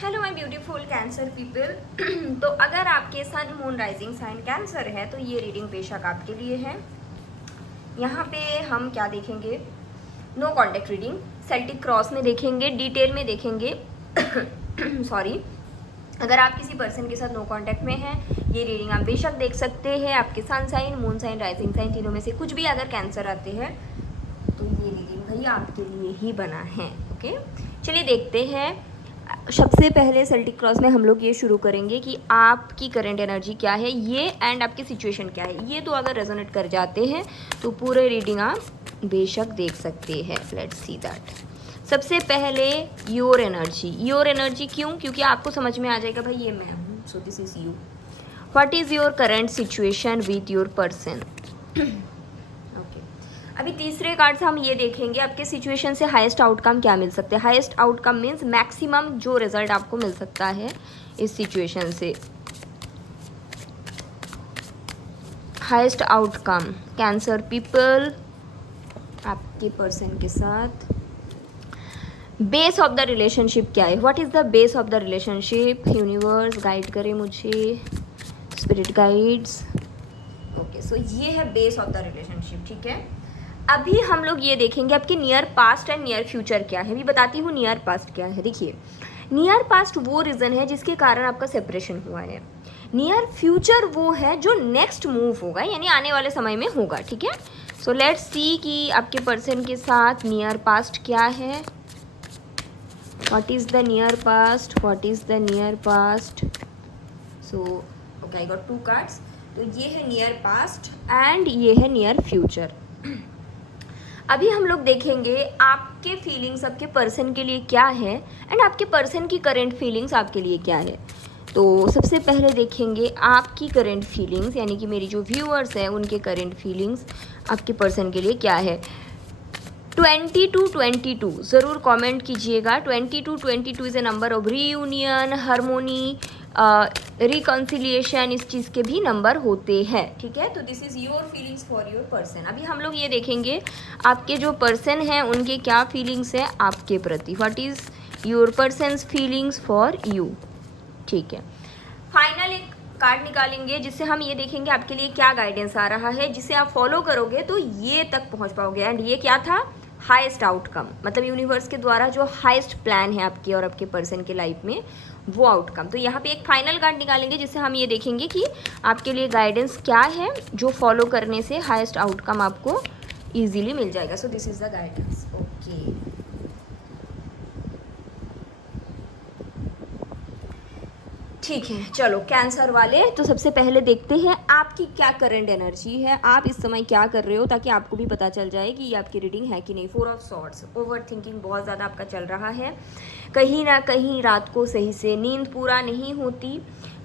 Hello my beautiful cancer people. तो अगर आपके sun moon rising sign cancer है तो ये रीडिंग बेशक आपके लिए है। यहाँ पे हम क्या देखेंगे, no contact reading, Celtic cross में देखेंगे, डिटेल में देखेंगे। सॉरी, अगर आप किसी पर्सन के साथ नो कांटेक्ट में हैं, ये रीडिंग आप बेशक देख सकते हैं। आपके sun sign, moon sign, rising sign तीनों में से कुछ भी अगर कैंसर आते हैं तो ये रीडिंग भाई आपके लिए ही बना है। ओके, चलिए देखते हैं। सबसे पहले सेल्टिक क्रॉस में हम लोग ये शुरू करेंगे कि आपकी करंट एनर्जी क्या है ये एंड आपकी सिचुएशन क्या है। ये तो अगर रेजोनेट कर जाते हैं तो पूरे रीडिंग आप बेशक देख सकते हैं। Let's see that. सबसे पहले योर एनर्जी क्यों? क्योंकि आपको समझ में आ जाएगा भाई ये मैं हूँ, so this is you. What is your current situation with your person? Okay, अभी तीसरे कार्ड से हम ये देखेंगे आपके सिचुएशन से हाईएस्ट आउटकम क्या मिल सकते हैं। हाईएस्ट आउटकम मीन्स मैक्सिमम जो रिजल्ट आपको मिल सकता है इस सिचुएशन से। हाईएस्ट आउटकम कैंसर पीपल आपके पर्सन के साथ। बेस ऑफ द रिलेशनशिप क्या है? What is the base of the relationship? Universe guide करे मुझे, स्पिरिट गाइड्स। ओके, सो ये है बेस ऑफ द रिलेशनशिप। ठीक है, अभी हम लोग ये देखेंगे आपके near past and near future क्या है। अभी बताती हूँ नियर पास्ट क्या है। देखिए, नियर पास्ट वो रीज़न है जिसके कारण आपका सेपरेशन हुआ है। नियर फ्यूचर वो है जो नेक्स्ट मूव होगा, यानी आने वाले समय में होगा। ठीक है, सो लेट्स सी कि आपके पर्सन के साथ नियर पास्ट क्या है। What is the near past? What is the near past? So, okay, I got two cards. तो ये है नियर पास्ट एंड ये है नियर फ्यूचर। अभी हम लोग देखेंगे आपके फीलिंग्स आपके पर्सन के लिए क्या है एंड आपके पर्सन की करंट फीलिंग्स आपके लिए क्या है। तो सबसे पहले देखेंगे आपकी करंट फीलिंग्स, यानी कि मेरी जो व्यूअर्स हैं उनके करंट फीलिंग्स आपके पर्सन के लिए क्या है। 22 ज़रूर कमेंट कीजिएगा। 22 is a number of reunion, harmony, reconciliation, इस चीज़ के भी नंबर होते हैं। ठीक है, तो this is your feelings for your person. अभी हम लोग ये देखेंगे आपके जो पर्सन हैं उनके क्या फीलिंग्स है आपके प्रति। What is your persons feelings for you. ठीक है, फाइनल एक कार्ड निकालेंगे जिससे हम ये देखेंगे आपके लिए क्या गाइडेंस आ रहा है, जिसे आप फॉलो करोगे तो ये तक पहुंच पाओगे। एंड ये क्या था? हाईएस्ट आउटकम, मतलब यूनिवर्स के द्वारा जो हाईएस्ट प्लान है आपके और आपके पर्सन के लाइफ में वो आउटकम। तो यहाँ पे एक फाइनल कार्ड निकालेंगे जिससे हम ये देखेंगे कि आपके लिए गाइडेंस क्या है जो फॉलो करने से हाईएस्ट आउटकम आपको ईजिली मिल जाएगा। So this is the guidance. Okay, ठीक है, चलो कैंसर वाले, तो सबसे पहले देखते हैं आपकी क्या करंट एनर्जी है, आप इस समय क्या कर रहे हो, ताकि आपको भी पता चल जाए कि ये आपकी रीडिंग है कि नहीं। 4 ऑफ सॉर्ड्स, ओवर थिंकिंग बहुत ज़्यादा आपका चल रहा है। कहीं ना कहीं रात को सही से नींद पूरा नहीं होती।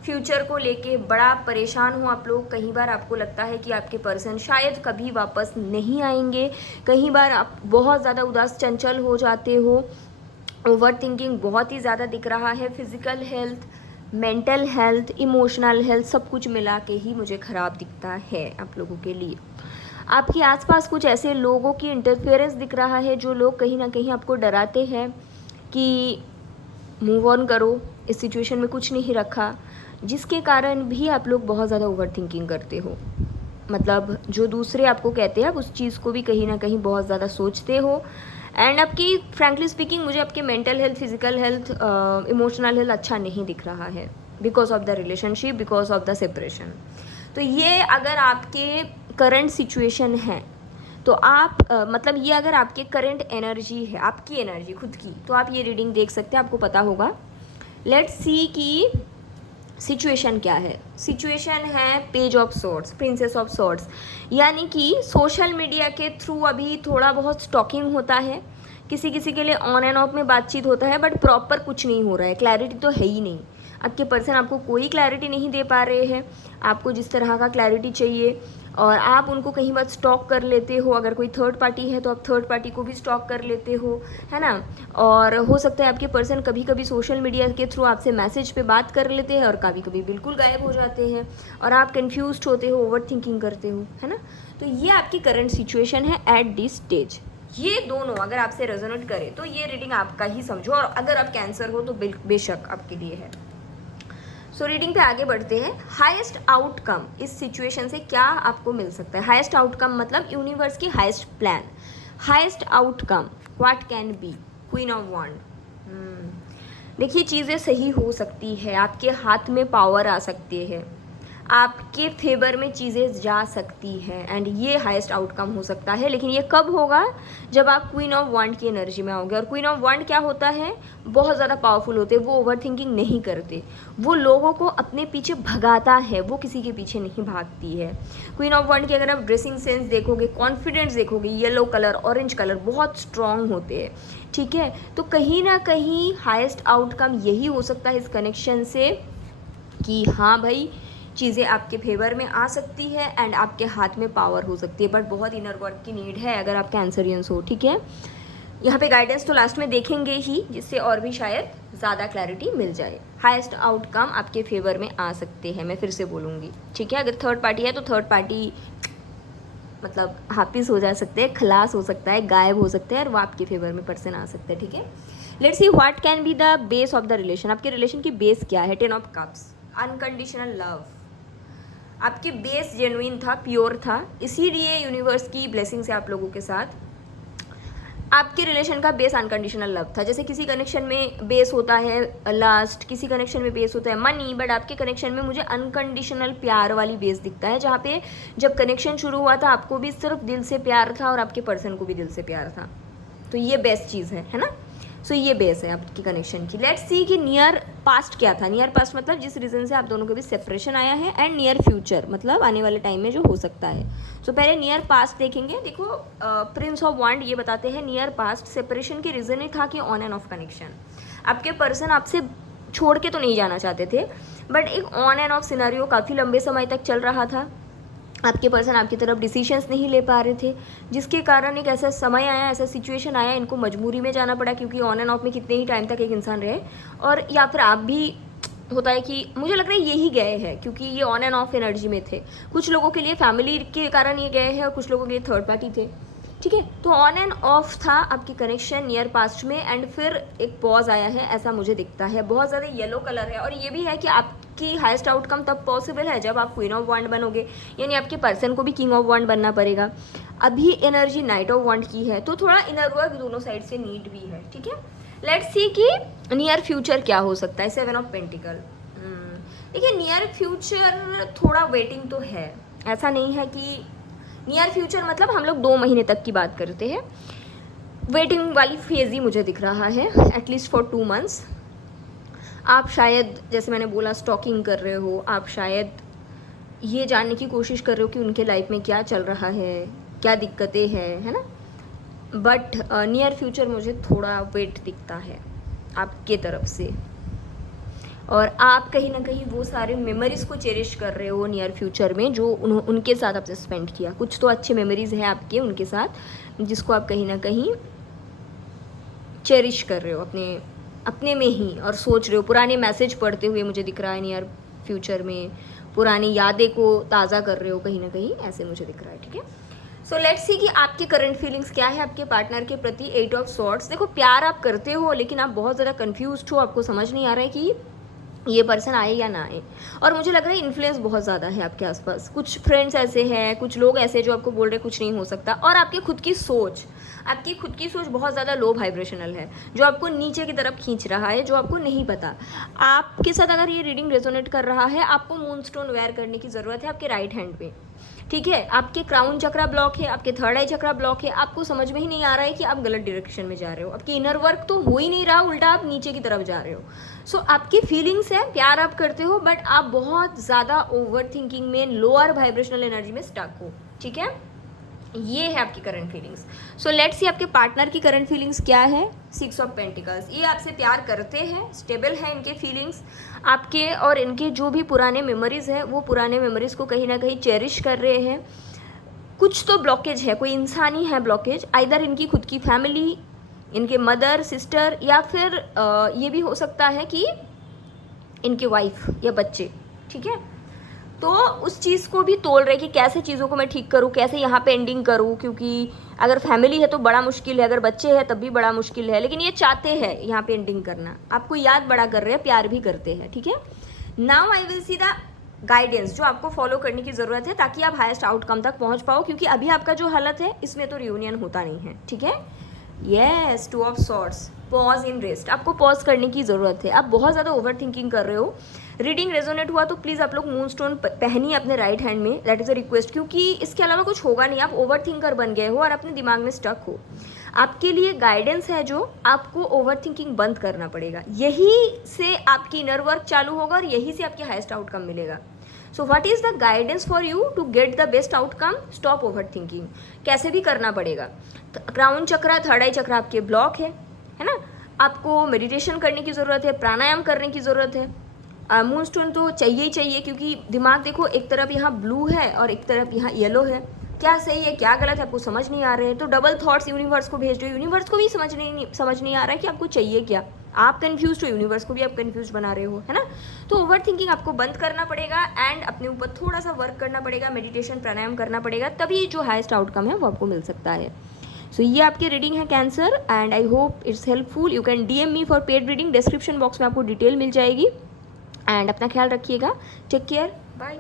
फ्यूचर को लेके बड़ा परेशान हो आप लोग। कई बार आपको लगता है कि आपके पर्सन शायद कभी वापस नहीं आएंगे। कई बार आप बहुत ज़्यादा उदास चंचल हो जाते हो। ओवर थिंकिंग बहुत ही ज़्यादा दिख रहा है। Physical health, mental health, emotional health सब कुछ मिला के ही मुझे ख़राब दिखता है आप लोगों के लिए। आपके आसपास कुछ ऐसे लोगों की इंटरफेरेंस दिख रहा है जो लोग कहीं ना कहीं आपको डराते हैं कि मूव ऑन करो, इस सिचुएशन में कुछ नहीं रखा, जिसके कारण भी आप लोग बहुत ज़्यादा ओवर थिंकिंग करते हो। मतलब जो दूसरे आपको कहते हैं आप उस चीज़ को भी कहीं ना कहीं बहुत ज़्यादा सोचते हो। एंड आपकी फ्रैंकली स्पीकिंग मुझे आपके mental health, physical health, emotional health अच्छा नहीं दिख रहा है because of the relationship, because of the separation. तो ये अगर आपके करंट सिचुएशन है तो आप मतलब ये अगर आपके करंट एनर्जी है, आपकी एनर्जी खुद की, तो आप ये रीडिंग देख सकते हैं, आपको पता होगा। लेट्स सी कि सिचुएशन क्या है। सिचुएशन है page of swords, princess of swords, यानी कि सोशल मीडिया के थ्रू अभी थोड़ा बहुत स्टॉकिंग होता है, किसी किसी के लिए ऑन एंड ऑफ में बातचीत होता है, बट प्रॉपर कुछ नहीं हो रहा है। क्लैरिटी तो है ही नहीं। आपके पर्सन आपको कोई क्लैरिटी नहीं दे पा रहे हैं, आपको जिस तरह का क्लैरिटी चाहिए, और आप उनको कहीं बार स्टॉक कर लेते हो। अगर कोई थर्ड पार्टी है तो आप थर्ड पार्टी को भी स्टॉक कर लेते हो, है ना। और हो सकता है आपके पर्सन कभी कभी सोशल मीडिया के थ्रू आपसे मैसेज पे बात कर लेते हैं और कभी कभी बिल्कुल गायब हो जाते हैं और आप कन्फ्यूज्ड होते हो, ओवर थिंकिंग करते हो, है ना। तो ये आपकी करंट सिचुएशन है एट दिस स्टेज। ये दोनों अगर आपसे रेजोनेट करे तो ये रीडिंग आपका ही समझो, और अगर आप कैंसर हो तो बेशक आपके लिए है। सो रीडिंग पे आगे बढ़ते हैं। हाईएस्ट आउटकम इस सिचुएशन से क्या आपको मिल सकता है? हाईएस्ट आउटकम मतलब यूनिवर्स की highest plan. Highest outcome what can be? Queen of wand. देखिए चीज़ें सही हो सकती है, आपके हाथ में पावर आ सकती है, आपके फेवर में चीज़ें जा सकती हैं, एंड ये हाईएस्ट आउटकम हो सकता है। लेकिन ये कब होगा? जब आप क्वीन ऑफ वॉन्ड की एनर्जी में आओगे। और क्वीन ऑफ वॉन्ड क्या होता है? बहुत ज़्यादा पावरफुल होते हैं, वो ओवर थिंकिंग नहीं करते, वो लोगों को अपने पीछे भगाता है, वो किसी के पीछे नहीं भागती है। क्वीन ऑफ वॉन्ड की अगर आप ड्रेसिंग सेंस देखोगे, कॉन्फिडेंस देखोगे, येलो कलर, ऑरेंज कलर बहुत स्ट्रॉन्ग होते हैं, ठीक है। तो कहीं ना कहीं हाईएस्ट आउटकम यही हो सकता है इस कनेक्शन से कि हाँ भाई चीज़ें आपके फेवर में आ सकती है एंड आपके हाथ में पावर हो सकती है, बट बहुत इनर वर्क की नीड है अगर आप कैंसरियंस हो, ठीक है। यहाँ पे गाइडेंस तो लास्ट में देखेंगे ही, जिससे और भी शायद ज़्यादा क्लैरिटी मिल जाए। हाईएस्ट आउटकम आपके फेवर में आ सकते हैं, मैं फिर से बोलूँगी, ठीक है। अगर थर्ड पार्टी है तो थर्ड पार्टी मतलब हाफिज हो जा सकते हैं, खलास हो सकता है, गायब हो सकते हैं, और वो आपके फेवर में पर्सन आ सकते हैं, ठीक है। Let's see what can be the base of the relation. आपके रिलेशन की बेस क्या है? 10 ऑफ कप्स, अनकंडीशनल लव। आपके बेस जेन्युइन था, प्योर था, इसीलिए यूनिवर्स की ब्लेसिंग से आप लोगों के साथ आपके रिलेशन का बेस अनकंडीशनल लव था। जैसे किसी कनेक्शन में बेस होता है लास्ट, किसी कनेक्शन में बेस होता है मनी, बट आपके कनेक्शन में मुझे अनकंडीशनल प्यार वाली बेस दिखता है, जहाँ पे जब कनेक्शन शुरू हुआ था आपको भी सिर्फ दिल से प्यार था और आपके पर्सन को भी दिल से प्यार था। तो ये बेस्ट चीज़ है ना। सो ये बेस है आपकी कनेक्शन की। लेट्स सी कि नियर पास्ट क्या था। नियर पास्ट मतलब जिस रीज़न से आप दोनों के बीच सेपरेशन आया है, एंड नियर फ्यूचर मतलब आने वाले टाइम में जो हो सकता है। सो पहले नियर पास्ट देखेंगे। देखो प्रिंस ऑफ वांड ये बताते हैं नियर पास्ट सेपरेशन की रीज़न ही था कि ऑन एंड ऑफ कनेक्शन। आपके पर्सन आपसे छोड़ के तो नहीं जाना चाहते थे, बट एक ऑन एंड ऑफ सिनेरियो काफ़ी लंबे समय तक चल रहा था। आपके पर्सन आपकी तरफ डिसीजंस नहीं ले पा रहे थे, जिसके कारण एक ऐसा समय आया, ऐसा सिचुएशन आया, इनको मजबूरी में जाना पड़ा, क्योंकि ऑन एंड ऑफ में कितने ही टाइम तक एक इंसान रहे। और या फिर आप भी होता है कि मुझे लग रहा है यही गए हैं, क्योंकि ये ऑन एंड ऑफ एनर्जी में थे। कुछ लोगों के लिए फैमिली के कारण ये गए हैं और कुछ लोगों के लिए थर्ड पार्टी थे, ठीक है। तो ऑन एंड ऑफ था आपकी कनेक्शन नियर पास्ट में, एंड फिर एक पॉज आया है, ऐसा मुझे दिखता है। बहुत ज़्यादा येलो कलर है, और ये भी है कि आपकी हाईएस्ट आउटकम तब पॉसिबल है जब आप क्वीन ऑफ वांड बनोगे, यानी आपके पर्सन को भी किंग ऑफ वांड बनना पड़ेगा। अभी एनर्जी नाइट ऑफ वांड की है, तो थोड़ा इनर वर्क दोनों साइड से नीड भी है, ठीक है। लेट्स सी कि नियर फ्यूचर क्या हो सकता है। 7 ऑफ पेंटिकल। देखिए नियर फ्यूचर थोड़ा वेटिंग तो है, ऐसा नहीं है कि नियर फ्यूचर मतलब हम लोग 2 महीने तक की बात करते हैं। वेटिंग वाली फेज ही मुझे दिख रहा है, एटलीस्ट फॉर 2 मंथ्स। आप शायद जैसे मैंने बोला स्टॉकिंग कर रहे हो, आप शायद ये जानने की कोशिश कर रहे हो कि उनके लाइफ में क्या चल रहा है, क्या दिक्कतें हैं, है ना। बट नियर फ्यूचर मुझे थोड़ा वेट दिखता है आपके तरफ से, और आप कहीं ना कहीं वो सारे मेमोरीज़ को चेरिश कर रहे हो नियर फ्यूचर में, जो उनके साथ आपने स्पेंड किया। कुछ तो अच्छे मेमोरीज़ हैं आपके उनके साथ, जिसको आप कहीं ना कहीं चेरिश कर रहे हो अपने में ही, और सोच रहे हो। पुराने मैसेज पढ़ते हुए मुझे दिख रहा है नियर फ्यूचर में, पुरानी यादें को ताज़ा कर रहे हो कहीं ना कहीं, ऐसे मुझे दिख रहा है, ठीक है। सो लेट्स सी कि आपके करंट फीलिंग्स क्या है आपके पार्टनर के प्रति। 8 ऑफ सॉर्ड्स। देखो प्यार आप करते हो, लेकिन आप बहुत ज़्यादा कन्फ्यूज्ड हो, आपको समझ नहीं आ रहा है कि ये पर्सन आए या ना आए। और मुझे लग रहा है इन्फ्लुएंस बहुत ज़्यादा है आपके आसपास। कुछ फ्रेंड्स ऐसे हैं, कुछ लोग ऐसे जो आपको बोल रहे कुछ नहीं हो सकता, और आपकी खुद की सोच बहुत ज़्यादा लो वाइब्रेशनल है, जो आपको नीचे की तरफ खींच रहा है, जो आपको नहीं पता। आपके साथ अगर ये रीडिंग रेजोनेट कर रहा है, आपको मूनस्टोन वेयर करने की ज़रूरत है आपके राइट हैंड पे, ठीक है। आपके क्राउन चक्रा ब्लॉक है, आपके थर्ड आई चक्रा ब्लॉक है, आपको समझ में ही नहीं आ रहा है कि आप गलत डायरेक्शन में जा रहे हो। आपकी इनर वर्क तो हो ही नहीं रहा, उल्टा आप नीचे की तरफ जा रहे हो। सो आपकी फीलिंग्स है, प्यार आप करते हो, बट आप बहुत ज़्यादा ओवर थिंकिंग में, लोअर वाइब्रेशनल एनर्जी में स्टक हो, ठीक है। ये है आपकी current feelings. So let's see आपके पार्टनर की करंट फीलिंग्स क्या है। 6 ऑफ पेंटिकल्स। ये आपसे प्यार करते हैं, स्टेबल है इनके फीलिंग्स आपके, और इनके जो भी पुराने मेमोरीज़ है, वो पुराने मेमोरीज़ को कहीं ना कहीं चेरिश कर रहे हैं। कुछ तो ब्लॉकेज है, कोई इंसानी है ब्लॉकेज, आइदर इनकी खुद की फैमिली, इनके मदर सिस्टर, या फिर ये भी हो सकता है कि इनके वाइफ या बच्चे, ठीक है। तो उस चीज़ को भी तोल रहे कि कैसे चीज़ों को मैं ठीक करूँ, कैसे यहाँ पे एंडिंग करूँ, क्योंकि अगर फैमिली है तो बड़ा मुश्किल है, अगर बच्चे हैं तब भी बड़ा मुश्किल है, लेकिन ये चाहते हैं यहाँ पे एंडिंग करना, आपको याद बड़ा कर रहे हैं, प्यार भी करते हैं, ठीक है। Now I will see the guidance जो आपको फॉलो करने की ज़रूरत है ताकि आप हाईएस्ट आउटकम तक पहुँच पाओ, क्योंकि अभी आपका जो हालत है इसमें तो रियूनियन होता नहीं है, ठीक है। Yes, 2 of swords, pause in rest, आपको पॉज करने की ज़रूरत है, आप बहुत ज़्यादा ओवर थिंकिंग कर रहे हो। रीडिंग रेजोनेट हुआ तो प्लीज़ आप लोग मूनस्टोन पहनिए अपने राइट हैंड में, दैट इज़ अ रिक्वेस्ट, क्योंकि इसके अलावा कुछ होगा नहीं, आप ओवर थिंकर बन गए हो और अपने दिमाग में स्टक हो। आपके लिए गाइडेंस है जो आपको ओवर थिंकिंग बंद करना पड़ेगा, यही से आपकी इनर वर्क चालू होगा और यही से आपकी हाईएस्ट आउटकम मिलेगा। So what is the guidance for you to get the best outcome? Stop overthinking, कैसे भी करना पड़ेगा। क्राउन चक्रा, थर्ड आई चक्रा आपके ब्लॉक है ना, आपको मेडिटेशन करने की ज़रूरत है, प्राणायाम करने की ज़रूरत है। मूनस्टोन तो चाहिए ही चाहिए, क्योंकि दिमाग देखो एक तरफ यहाँ ब्लू है और एक तरफ यहाँ येलो है, क्या सही है क्या गलत है आपको समझ नहीं आ रहे हैं, तो डबल थॉट्स यूनिवर्स को भेज दो, यूनिवर्स को भी समझ नहीं आ रहा है कि आपको चाहिए क्या, आप कंफ्यूज हो, यूनिवर्स को भी आप कंफ्यूज बना रहे हो, है ना। तो ओवर थिंकिंग आपको बंद करना पड़ेगा एंड अपने ऊपर थोड़ा सा वर्क करना पड़ेगा, मेडिटेशन प्राणायाम करना पड़ेगा, तभी जो हाईएस्ट आउटकम है वो आपको मिल सकता है। सो ये आपकी रीडिंग है cancer and I hope it's helpful. You can DM me for paid reading, description box में आपको डिटेल मिल जाएगी एंड अपना ख्याल रखिएगा, टेक केयर, बाय।